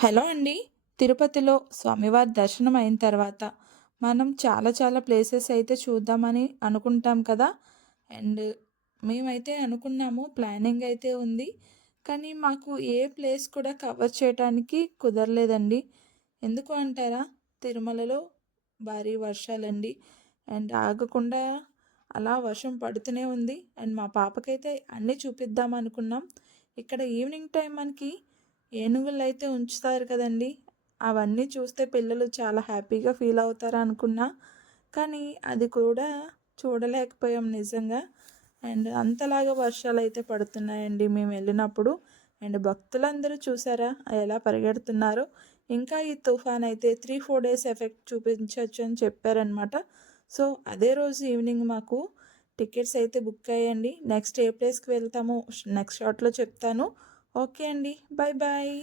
Hello అండి. తిరుపతిలో స్వామివారి దర్శనం అయిన తర్వాత మనం చాలా చాలా ప్లేసెస్ అయితే చూద్దామని అనుకుంటాం కదా! అండ్ మేమైతే అనుకున్నాము. ప్లానింగ్ అయితే ఉంది. కానీ మాకు ఏ ప్లేస్ కూడా కవర్ చేయటానికి కుదరలేదండి. ఎందుకు అంటారా? తిరుమలలో భారీ వర్షాలండి. అండ్ ఆగకుండా అలా వర్షం పడుతూనే ఉంది. అండ్ మా పాపకైతే అన్నీ చూపిద్దాం అనుకున్నాం. ఇక్కడ ఈవినింగ్ టైం మనకి ఏనుగులైతే ఉంచుతారు కదండీ! అవన్నీ చూస్తే పిల్లలు చాలా హ్యాపీగా ఫీల్ అవుతారు అనుకున్నా. కానీ అది కూడా చూడలేకపోయాం నిజంగా. అండ్ అంతలాగా వర్షాలైతే పడుతున్నాయండి మేము వెళ్ళినప్పుడు. అండ్ భక్తులందరూ చూసారా ఎలా పరిగెడుతున్నారో. ఇంకా ఈ తుఫాన్ అయితే 3, 4 డేస్ ఎఫెక్ట్ చూపించొచ్చు అని చెప్పారనమాట. సో, అదే రోజు ఈవినింగ్ మాకు టికెట్స్ అయితే బుక్ అయ్యాయండి. నెక్స్ట్ ఏ ప్లేస్‌కి వెళ్తామో నెక్స్ట్ షాట్‌లో చెప్తాను. ఓకే అండి. Bye bye.